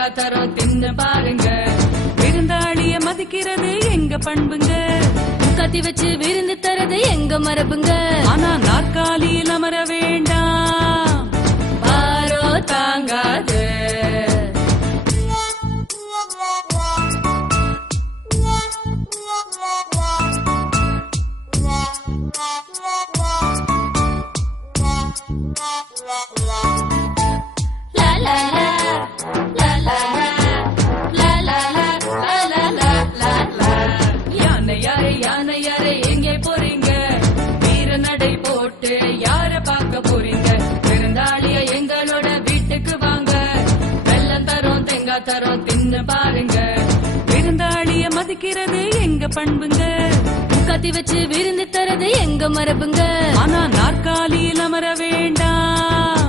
தேங்காய் தரோம் தின்னு பாருங்க. விருந்தாளிய மதிக்கிறது எங்க பண்புங்க. கத்தி வச்சு விருந்து தரது எங்க மரபுங்க. ஆனா நாற்காலியில் அமர வேண்டாம், பாரோ தாங்காது. யானை யாரை எங்கே போறீங்க? வீர நடை போட்டு யார பார்க்க போறீங்க? விருந்தாளிய எங்களோட வீட்டுக்கு வாங்க. வெல்லம் தரோம் தேங்காய் தரோம் தின்னு பாருங்க. விருந்தாளிய மதிக்கிறது எங்க பண்புங்க. கத்தி வச்சு விருந்து தரது எங்க மரபுங்க. ஆனா நாற்காலியில் அமர வேண்டாம்,